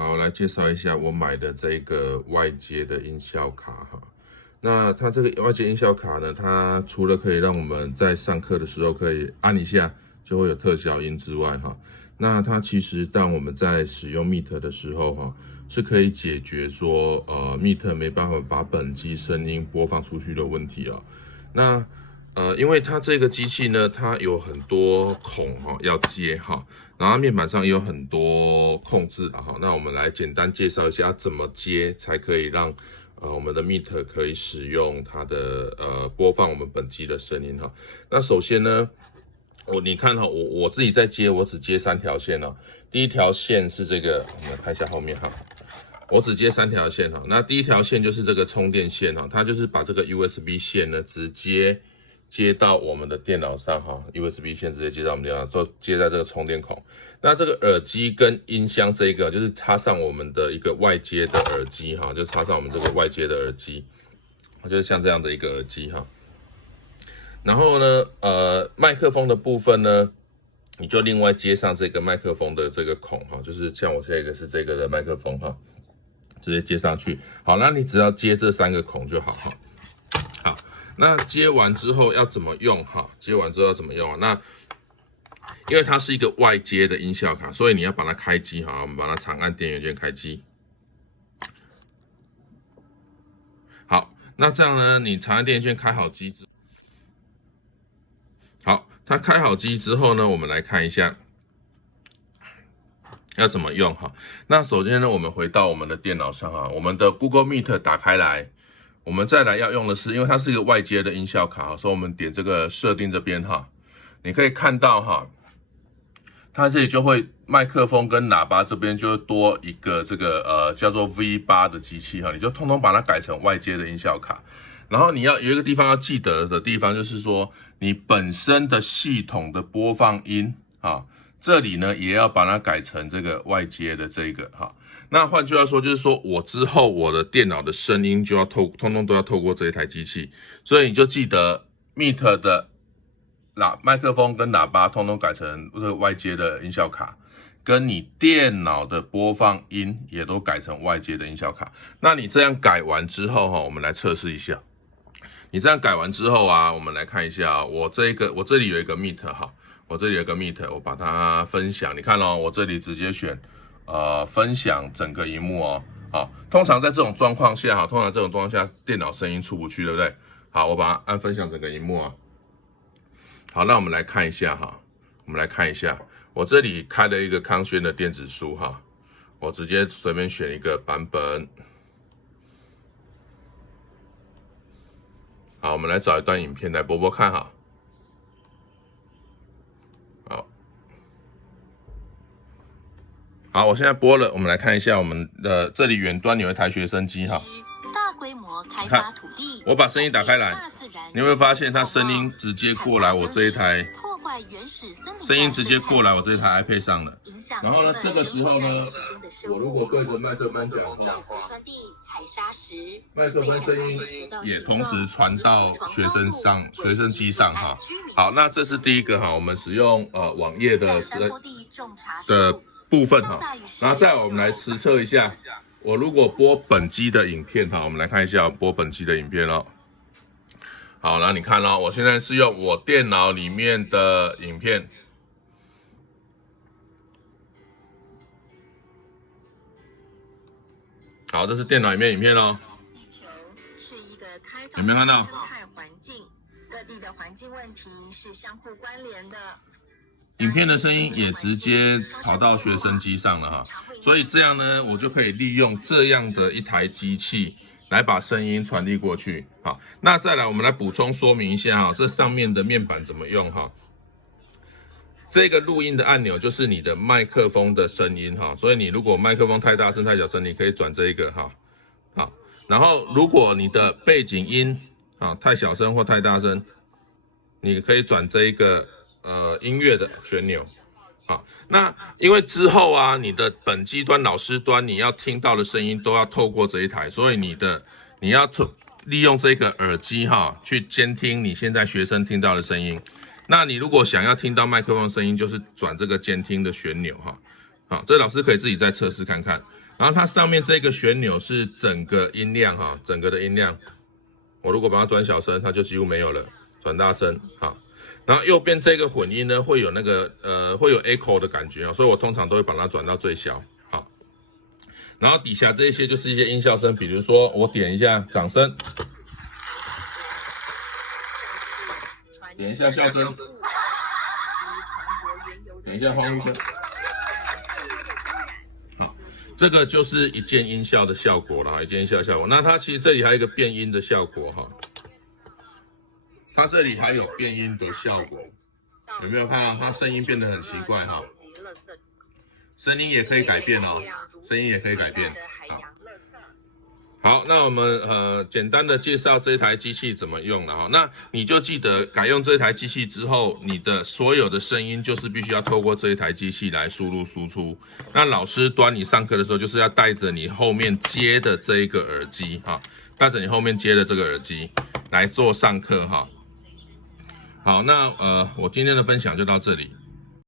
好，来介绍一下我买的这个外接的音效卡哈。那它这个外接音效卡呢，它除了可以让我们在上课的时候可以按一下就会有特效音之外哈，那它其实当我们在使用 Meet 的时候哈，是可以解决说Meet 没办法把本机声音播放出去的问题哦。那因为它这个机器呢，它有很多孔哈要接哈，然后面板上也有很多控制的哈。那我们来简单介绍一下怎么接才可以让我们的 Meet 可以使用它的播放我们本机的声音哈。那首先呢，你看哈，我自己在接，我只接3条线哦。第一条线是这个，我们看一下后面哈。我只接3条线哈。那第一条线就是这个充电线哈，它就是把这个 USB 线呢直接接到我们的电脑上哈 ，USB 线直接接到我们电脑，就接在这个充电孔。那这个耳机跟音箱这个就是插上我们的一个外接的耳机哈，就插上我们这个外接的耳机，就是像这样的一个耳机哈。然后呢，麦克风的部分呢，你就另外接上这个麦克风的这个孔哈，就是像我这个是这个的麦克风哈，直接接上去。好，那你只要接这3个孔就好哈。好。那接完之后要怎么用哈？接完之后要怎么用啊？那因为它是一个外接的音效卡，所以你要把它开机哈。我们把它长按电源键开机。好，那这样呢，你长按电源键开好机之后，好，它开好机之后呢，我们来看一下要怎么用哈。那首先呢，我们回到我们的电脑上哈，我们的 Google Meet 打开来。我们再来要用的是，因为它是一个外接的音效卡，所以我们点这个设定这边哈，你可以看到哈，它这里就会麦克风跟喇叭这边就多一个这个叫做 V8 的机器哈，你就通通把它改成外接的音效卡。然后你要有一个地方要记得的地方，就是说你本身的系统的播放音啊，这里呢也要把它改成这个外接的这个哈。那换句话说，就是说我之后我的电脑的声音就要通通都要透过这一台机器，所以你就记得 Meet 的麦克风跟喇叭通通改成这个外接的音效卡，跟你电脑的播放音也都改成外接的音效卡。那你这样改完之后哈，我们来测试一下。你这样改完之后啊，我们来看一下，我这里有一个 Meet 哈，我这里有一个 Meet， 我把它分享，你看哦，我这里直接选。分享整个荧幕哦，好，通常在这种状况下，电脑声音出不去，对不对？好，我把它按分享整个荧幕啊。好，那我们来看一下哈，我这里开了一个康轩的电子书哈，我直接随便选一个版本。好，我们来找一段影片来播播看哈。好，我现在播了，我们来看一下我们的这里远端有一台学生机哈。大规模开发土地，我把声音打开来，你会发现它声音直接过来我这一台，声音直接过来我这一台 iPad 上了。然后呢，这个时候呢，我如果对着麦克风讲话，麦克风声音也同时传到学生机上哈。好，那这是第一个哈，我们使用网页的部分哈，然后再我们来实测一下，我如果播本机的影片哈，我们来看一下我播本机的影片哦。好，那你看哦，我现在是用我电脑里面的影片。好，这是电脑里面影片哦。有没有看到？各地的环境问题是相互关联的。影片的声音也直接跑到学生机上了哈，所以这样呢，我就可以利用这样的一台机器来把声音传递过去。好，那再来我们来补充说明一下哈，这上面的面板怎么用哈？这个录音的按钮就是你的麦克风的声音哈，所以你如果麦克风太大声太小声，你可以转这一个哈。好，然后如果你的背景音啊太小声或太大声，你可以转这一个。音乐的旋钮，好，那因为之后啊，你的本机端、老师端你要听到的声音都要透过这一台，所以你要利用这个耳机哈，去监听你现在学生听到的声音。那你如果想要听到麦克风声音，就是转这个监听的旋钮哈。好，这老师可以自己再测试看看。然后它上面这个旋钮是整个音量哈，整个的音量。我如果把它转小声，它就几乎没有了。转大声，好。然后右边这个混音呢，会有那个会有 echo 的感觉啊，所以我通常都会把它转到最小。好。然后底下这些就是一些音效声，比如说我点一下掌声，点一下笑声，点一下欢呼声。好，这个就是一键音效的效果了，一键音效效果。那它其实这里还有一个变音的效果哈，它这里还有变音的效果，有没有看到它声音变得很奇怪哈？声音也可以改变哦，声音也可以改变。好，那我们简单的介绍这台机器怎么用了哈。那你就记得改用这台机器之后，你的所有的声音就是必须要透过这一台机器来输入输出。那老师端你上课的时候，就是要带着你后面接的这一个耳机哈，带着你后面接的这个耳机来做上课哈。好，那我今天的分享就到这里。